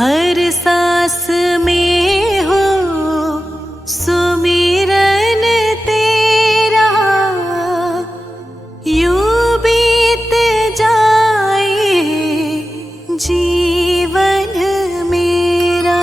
हर सांस में हो सुमिरन तेरा, यूं बीत जाए जीवन मेरा।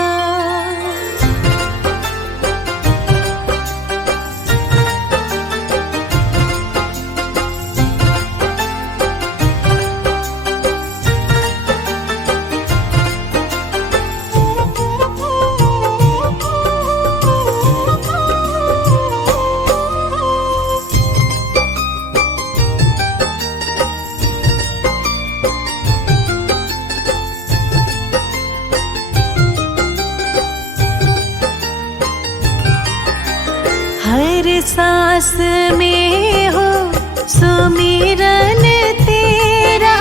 हर सांस में हो सुमिरन तेरा,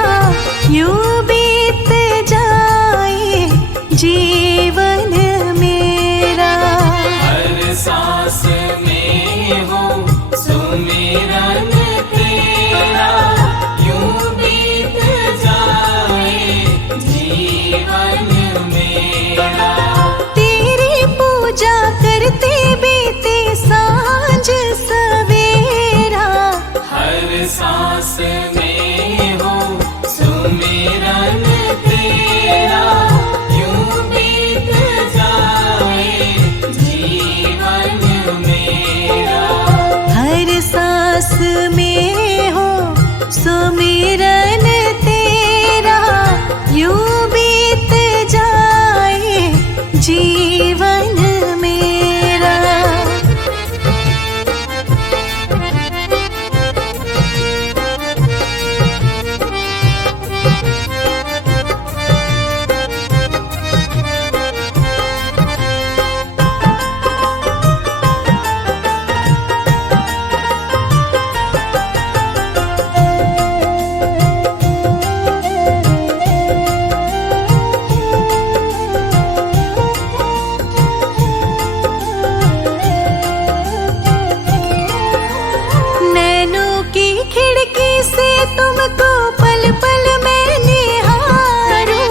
यूं बीत जाए जीवन मेरा। हर सांस में हो सुमिरन तेरा, यूं बीत जाए जीवन मेरा। तेरी पूजा करते बीते सांझ सवेरा, हर सांस में हो सुमिरन तेरा, यूं बीत जाए जीवन मेरा। हर सांस में हो सुमिरन तेरा, यूं बीत जाए जीवन मेरा। नैनों की खिड़की से तुमको पल पल मैं निहारूं,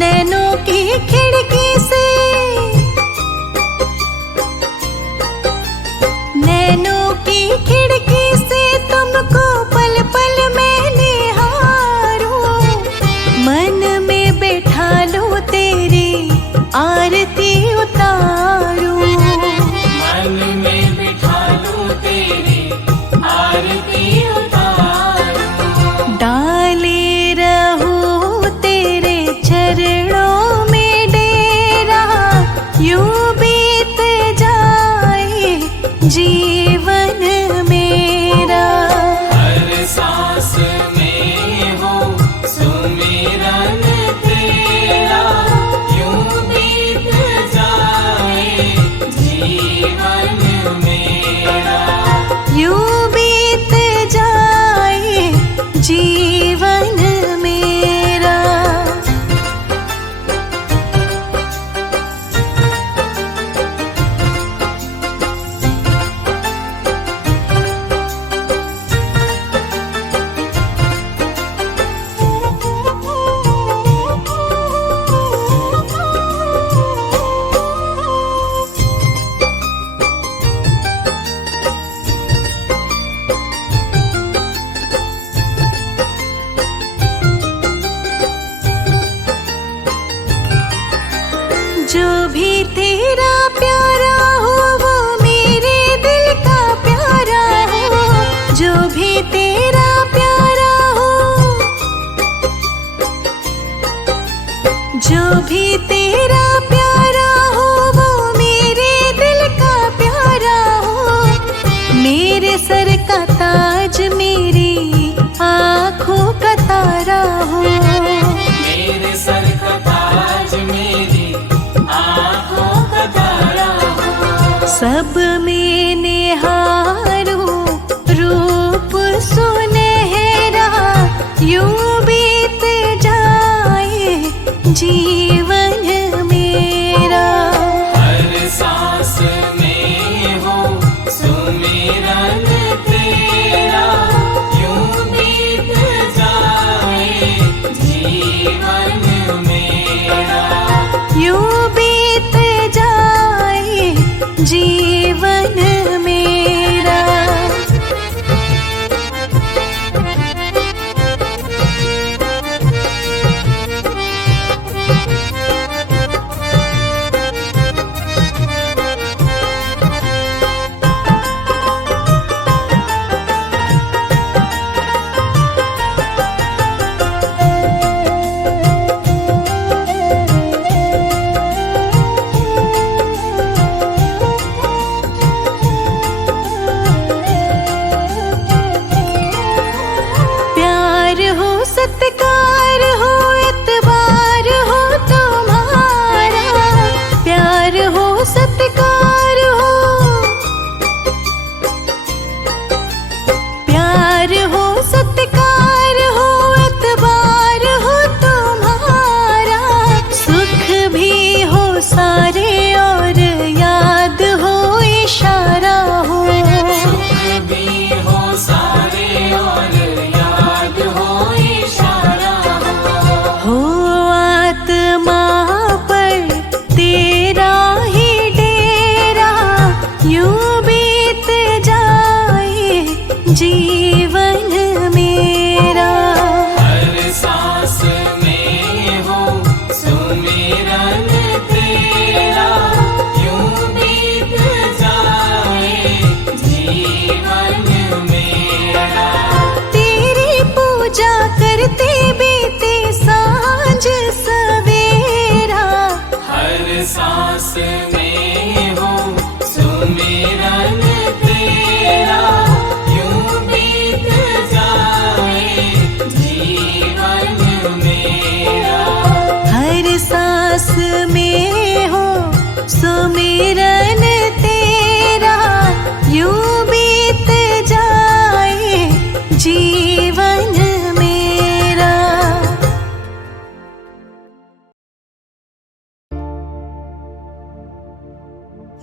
नैनों की खिड़की से, नैनों की खिड़की से तुमको पल पल मैं निहारूं। मन में बैठा लो तेरी आरती उतारूं, मन में बिठा लूं तेरी आरती उतारूं। डाले रहूं तेरे चरणों में डेरा, यूं बीत जाए जीवन मेरा। हर सांस में हो सुमिरन तेरा, यूं बीत जाए जीवन मेरा। यूं बीत जाए जीवन मेरा। जो भी तेरा प्यारा हो वो मेरे दिल का प्यारा हो, जो भी तेरा प्यारा हो, जो भी तेरा प्यारा हो वो मेरे दिल का प्यारा हो। मेरे सर का ताज मेरी आँखों का तारा हो, मेरे सर का ताज मेरी आँखों का तारा हो। सब में निहारूं रूप सुनहरा, यूं बीत जाए जीवन मेरा। हर सांस में हो सुमिरन तेरा, यूं बीत जाए जीवन मेरा।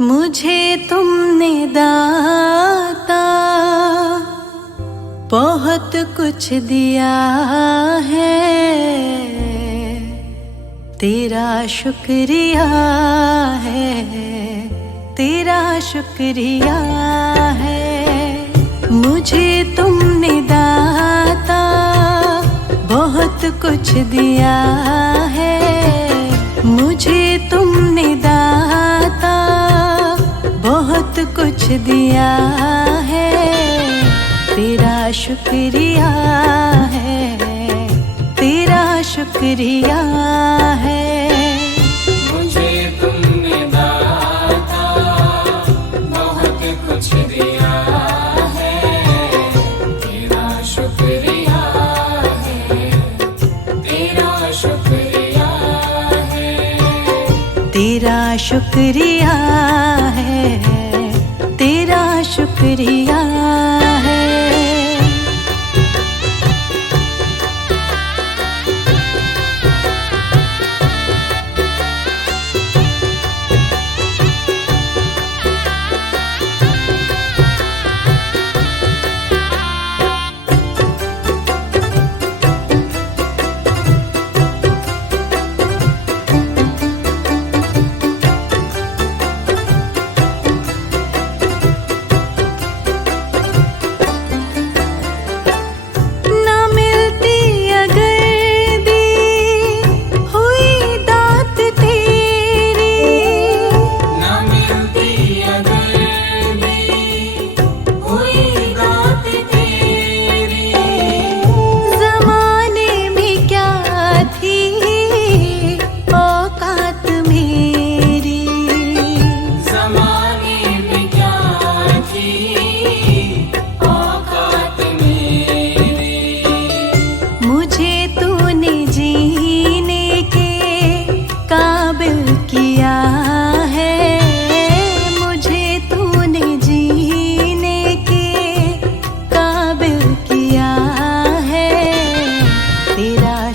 मुझे तुमने दाता बहुत कुछ दिया है, तेरा शुक्रिया है, तेरा शुक्रिया है। मुझे तुमने दाता बहुत कुछ दिया है, मुझे तुमने दाता बहुत कुछ दिया है, तेरा शुक्रिया है, तेरा शुक्रिया है। मुझे तुमने दाता बहुत कुछ दिया है, तेरा शुक्रिया है, तेरा शुक्रिया है, तेरा शुक्रिया है, तेरा शुक्रिया है।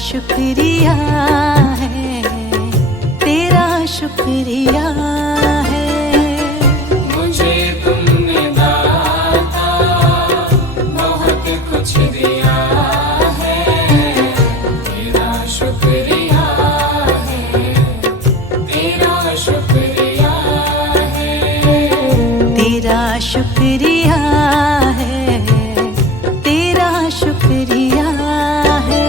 शुक्रिया है, तेरा शुक्रिया है। मुझे तुमने दाता बहुत कुछ दिया है, तेरा शुक्रिया है, तेरा शुक्रिया है, तेरा शुक्रिया है, तेरा शुक्रिया है।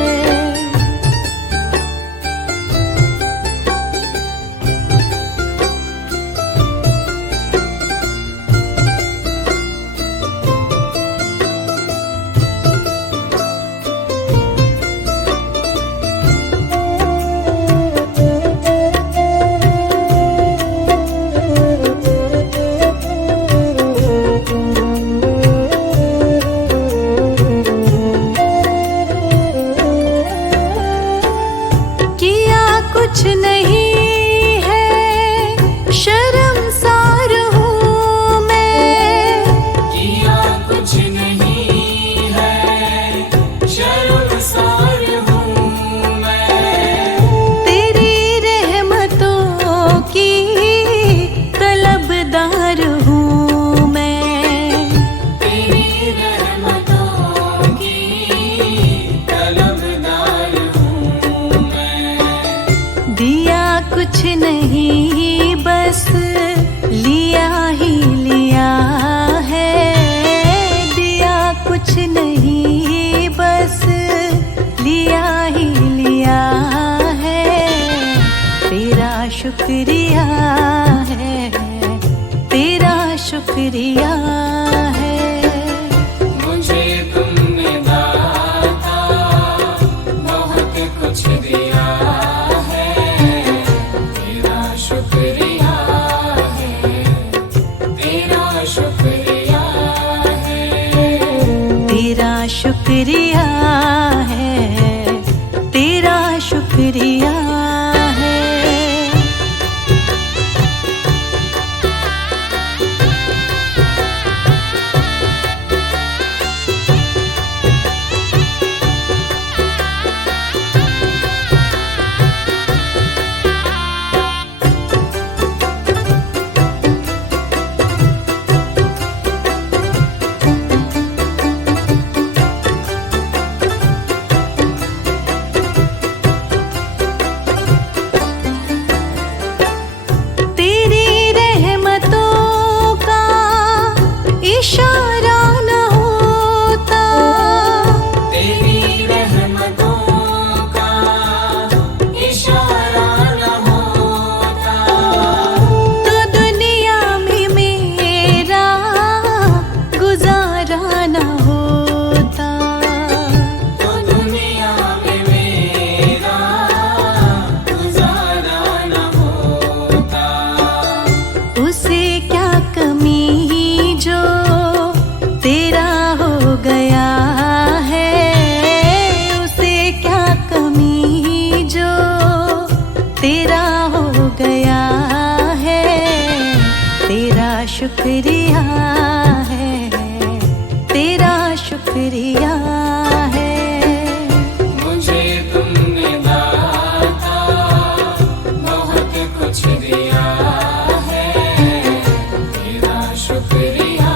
कुछ नहीं है शर्मसार हूँ मैं, किया कुछ नहीं है शर्मसार हूँ मैं, तेरी रहमतों की तलबदार हूँ मैं, तेरी रहमतों की तलबदार हूँ मैं। दिया कुछ नहीं बस लिया ही लिया है, दिया कुछ नहीं बस लिया ही लिया है, तेरा शुक्रिया है, तेरा शुक्रिया है। मुझे तुमने दाता बहुत कुछ दिया है, तेरा शुक्रिया है, तेरा शुक्रिया है, तेरा शुक्रिया है, तेरा शुक्रिया है। शुक्रिया है, तेरा शुक्रिया है। मुझे तुमने दाता बहुत कुछ दिया है, तेरा शुक्रिया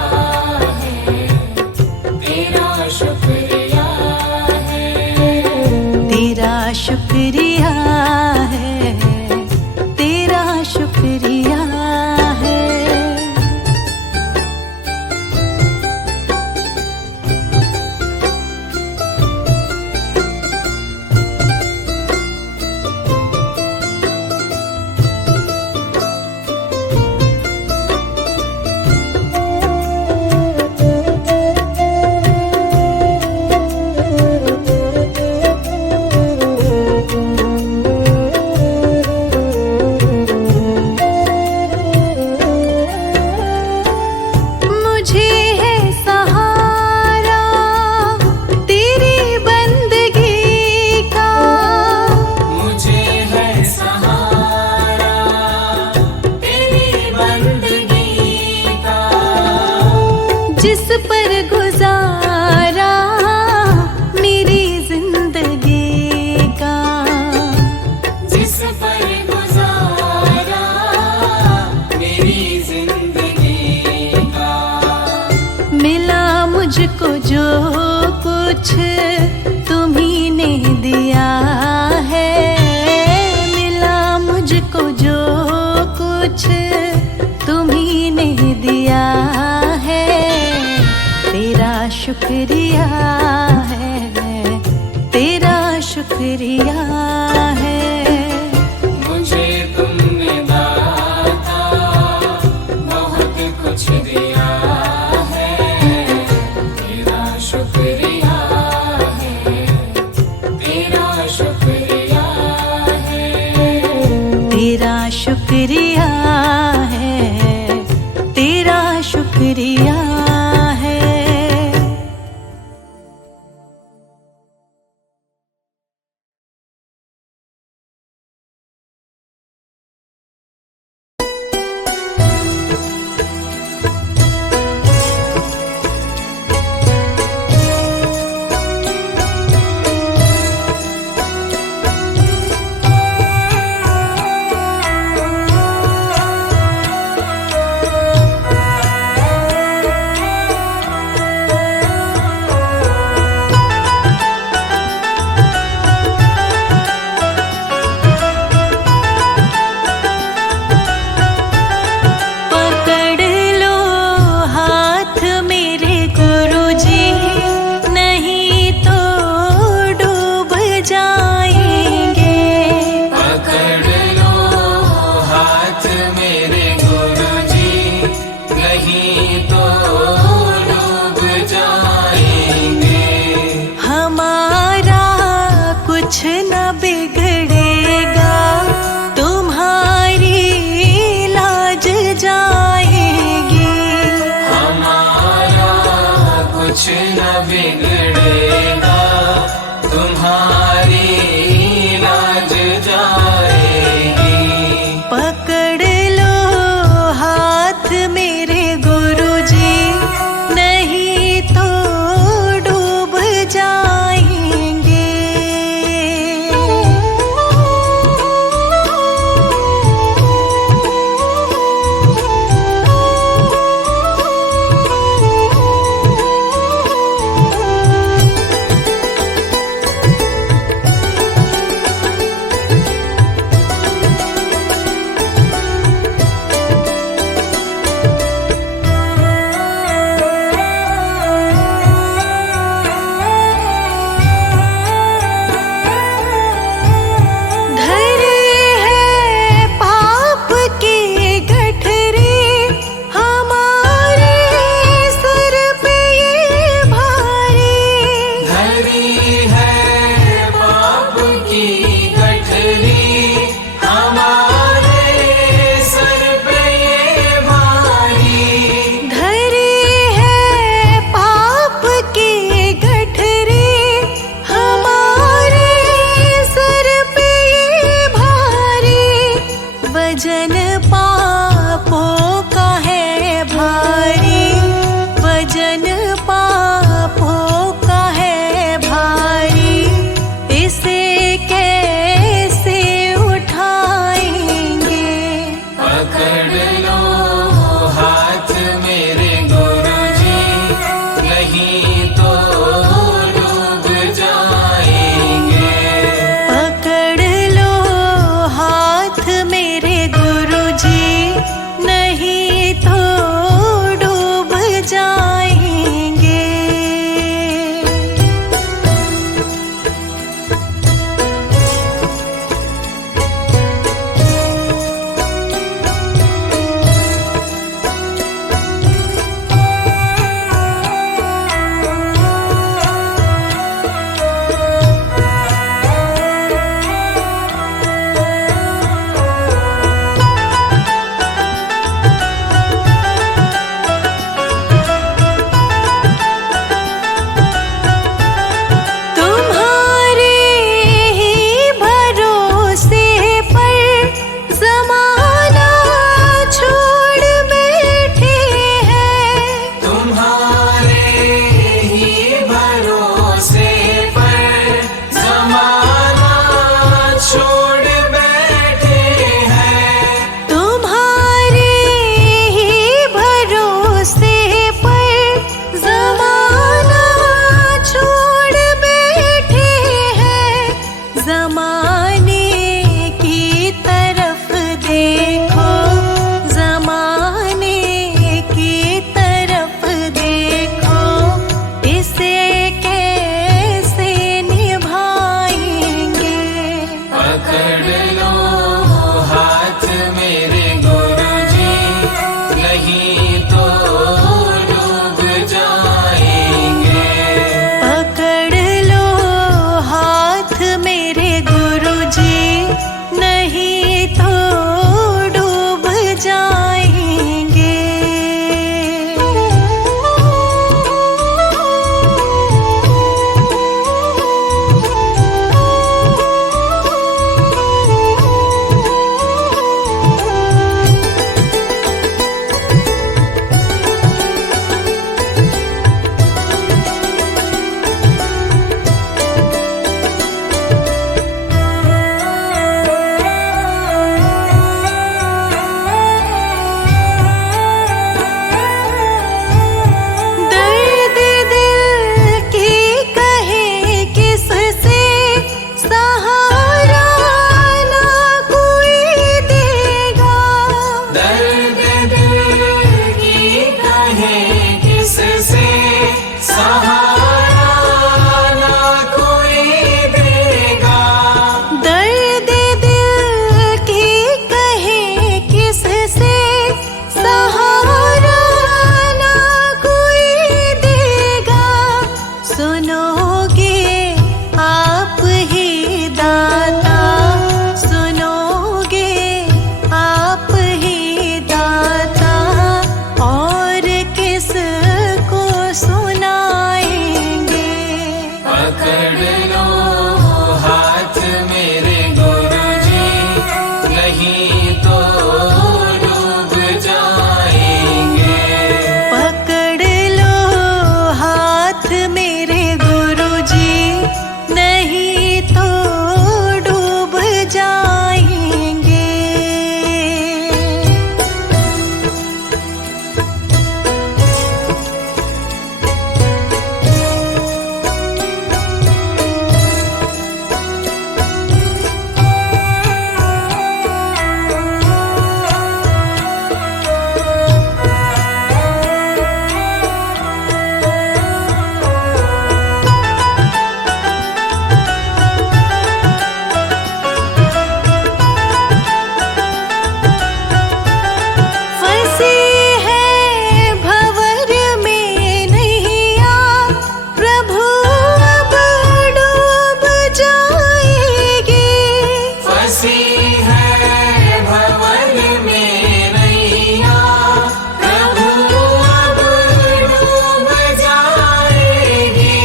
है, तेरा शुक्रिया है, तेरा शुक्रिया है, तेरा शुक्रिया है। मुझे है सहारा तेरी बंदगी का, मुझे है सहारा तेरी बंदगी का, जिस पर गुजारा मेरी जिंदगी का। जिस पर गुजारा मेरी जिंदगी का। मिला मुझको जो कुछ तुम्ही ने दिया है, मिला मुझको जो कुछ तुम्ही ने दिया है, तेरा शुक्रिया है, तेरा शुक्रिया है। मुझे तुमने दाता बहुत कुछ दिया है, तेरा शुक्रिया है, तेरा शुक्रिया है, तेरा शुक्रिया है, तेरा शुक्रिया है। पकड़ लो हाथ मेरे गुरुजी, नहीं तो डूब जाएंगे। पकड़ लो हाथ मेरे गुरुजी, नहीं तो डूब जाएंगे। दर्द दिल की कहे किससे, सहारा ना कोई देगा। दर्द दिल की कहे किससे, सहारा ना कोई देगा। दर्द दिल की कहे किससे, सहारा ना कोई देगा। सुनोगे आप ही दाता, सुनोगे आप ही दाता, और किसको सुनाएंगे। पकड़ लो हाथ मेरे गुरुजी, नहीं तो डूब जाएंगे। पकड़ लो हाथ मेरे गुरुजी, नहीं तो डूब जाएंगे। फंसी है भंवर में नैया, प्रभु अब डूब जाएगी। फंसी है भंवर में नैया, प्रभु अब डूब जाएगी।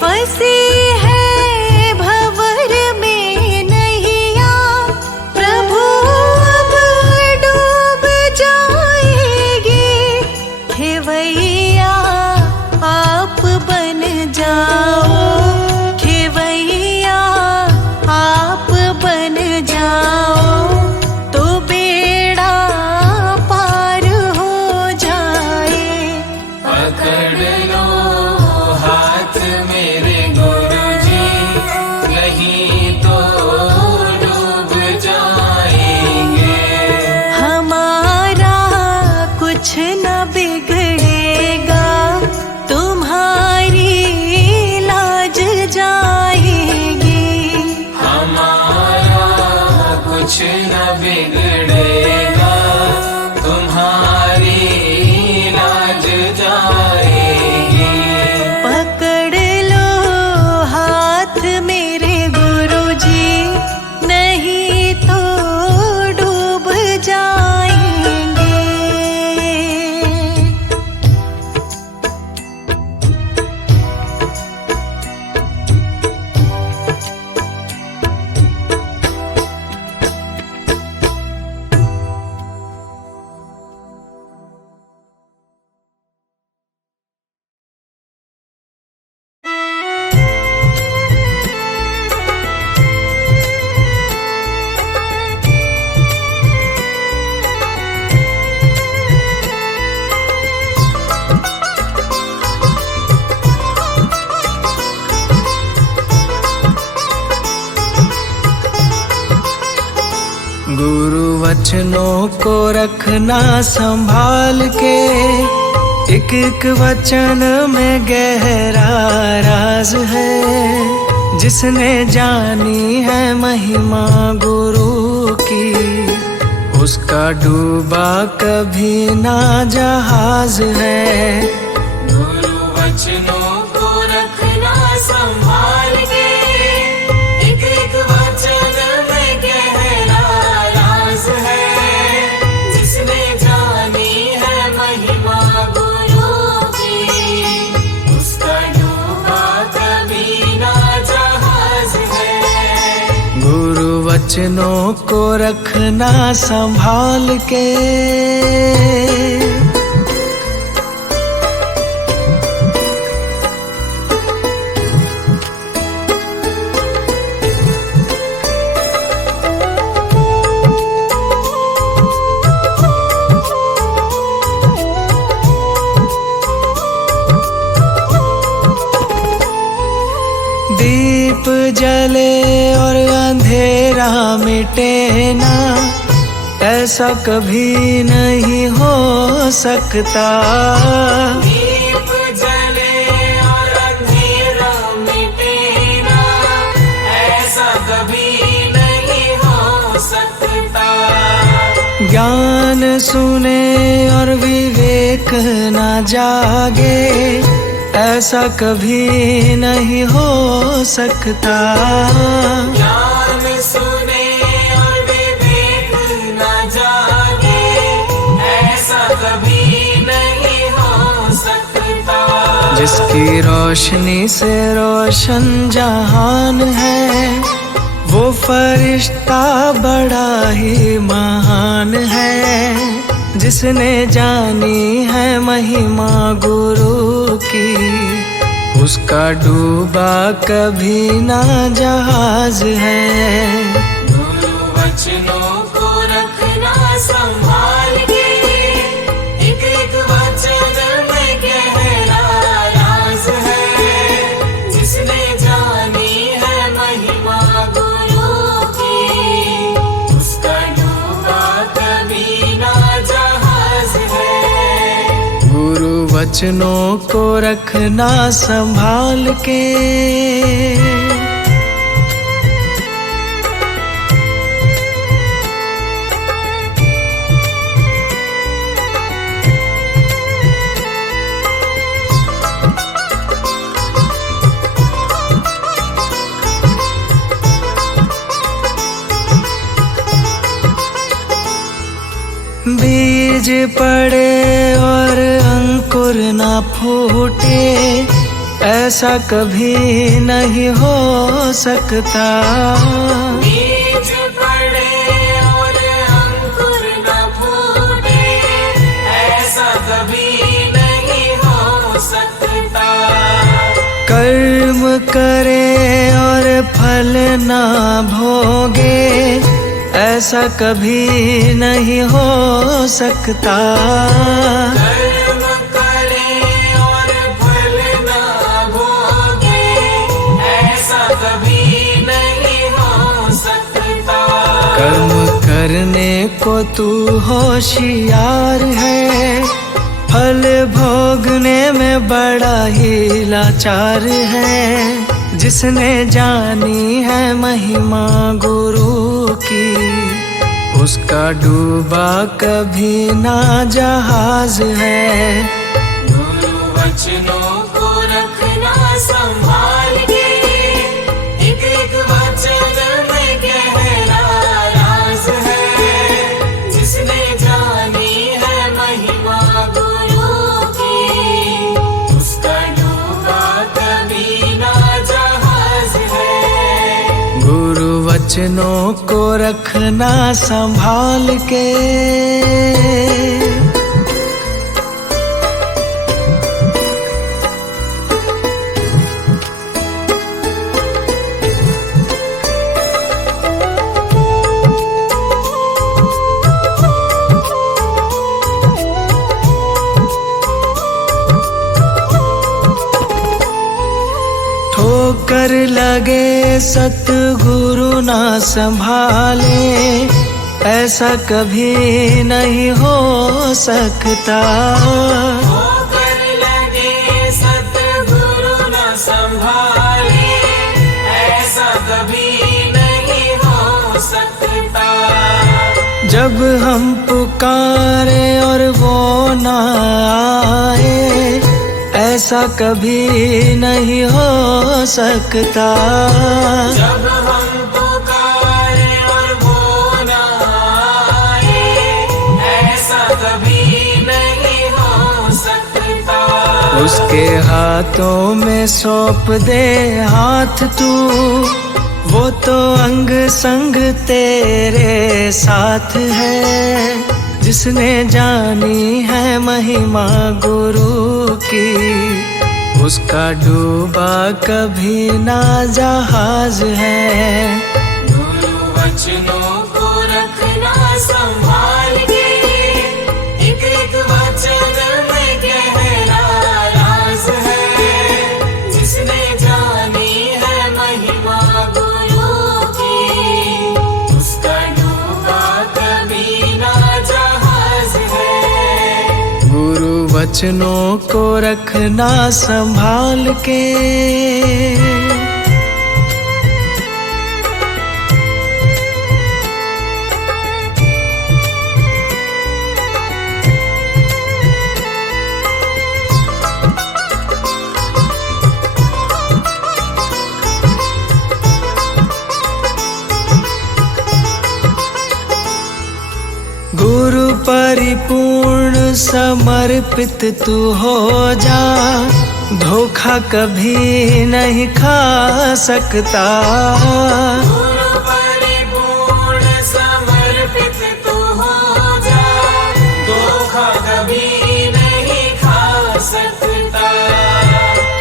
फंसी है भंवर में नैया, प्रभु अब डूब जाएगी। खेवैया आप बन जाओ, खेवैया आप बन जाओ, तो बेड़ा पार हो जाए। पकड़ लो हाथ मेरे गुरुजी, नहीं तो डूब जाएंगे। हमारा कुछ न बिगड़ेगा, तुम्हारी लाज जाएगी। हमारा कुछ न बिगड़ेगा, तुम्हारी लाज जाएगी। पकड़ लो हाथ मेरे गुरुजी, नहीं तो डूब जाएंगे। गुरु वचनों को रखना संभाल के, एक एक वचन में गहरा राज है। जिसने जानी है महिमा गुरु की, उसका डूबा कभी ना जहाज है। गुरु वचनों को रखना संभाल के, एक एक वचन में गहरा राज है। जिसने जानी है महिमा गुरु की, उसका डूबा कभी ना जहाज है। गुरु वचनों को रखना संभाल के, दीप जले और अंधेरा मिटे ना, ऐसा कभी नहीं हो सकता। दीप जले और अंधेरा मिटे ना, ऐसा कभी नहीं हो सकता। ज्ञान सुने और विवेक न जागे, ऐसा कभी नहीं हो सकता। ज्ञान सुने और विवेक न जागे, ऐसा कभी नहीं हो सकता। जिसकी रोशनी से रोशन जहान है, वो फरिश्ता बड़ा ही महान है। जिसने जानी है महिमा गुरु की, उसका डूबा कभी ना जहाज है। गुरु वचनों को रखना संभाल के, एक एक वचन में गहरा राज है। जिसने जानी है महिमा गुरु की, उसका डूबा कभी ना जहाज है। गुरु वचनों को रखना संभाल के, बीज पड़े और अंकुर ना फूटे, ऐसा कभी नहीं हो सकता। बीज पड़े और अंकुर न फूटे, ऐसा कभी नहीं हो सकता। कर्म करे और फल ना भोगे, ऐसा कभी नहीं हो सकता। कर्म करे और फल न भोगे, ऐसा कभी नहीं हो सकता। कर्म करने को तू होशियार है, फल भोगने में बड़ा ही लाचार है। जिसने जानी है महिमा गुरु की, उसका डूबा कभी ना जहाज है। गुरु वचनों को रखना संभाल के, एक एक वचन में गहरा राज है। जिसने जानी है महिमा गुरु की, उसका डूबा कभी ना जहाज है। गुरु वचनों को रखना संभाल के, ठोकर लगे सतगुरु ना संभाले, ऐसा कभी नहीं हो सकता। ठोकर लगे सतगुरु न संभाले, सकता। जब हम पुकारे और वो ना आए, ऐसा कभी नहीं हो सकता। जब हम पुकारे और वो ना आए, ऐसा कभी नहीं हो सकता। उसके हाथों में सौंप दे हाथ तू, वो तो अंग संग तेरे साथ है। जिसने जानी है महिमा गुरु की, उसका डूबा कभी ना जहाज है। गुरु वचनों को रखना संभाल के, एक एक वचन में गहरा राज है। जिसने जानी है महिमा गुरु की, उसका डूबा कभी ना जहाज है। गुरु वचनों को रखना संभाल के, गुरु परिपूर्ण समर्पित तू हो जा, धोखा कभी नहीं खा सकता। गुरु परिपूर्ण समर्पित तू हो जा, धोखा कभी नहीं खा सकता।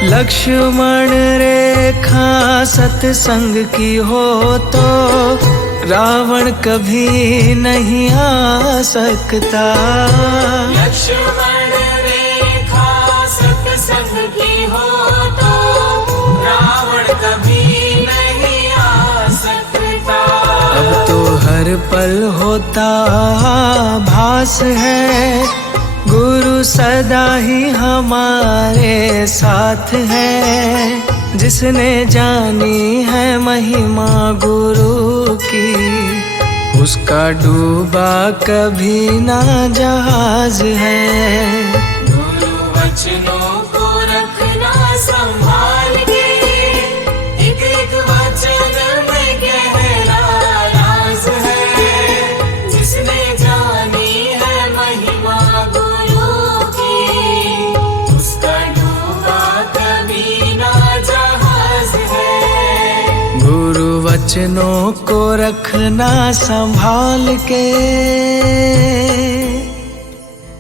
लक्ष्मण रेखा सत्संग की हो तो, रावण कभी नहीं आ सकता। लक्ष्मण रेखा सत्संग की हो तो, रावण कभी नहीं आ सकता। अब तो हर पल होता भास है, गुरु सदा ही हमारे साथ है। जिसने जानी है महिमा गुरु की, उसका डूबा कभी ना जहाज है। गुरु वचनों को रखना संभाल के, एक एक वचन में गहरा राज है। जिसने जानी है महिमा गुरु की, उसका डूबा कभी ना जहाज है। गुरु वचनों को रखना संभाल के।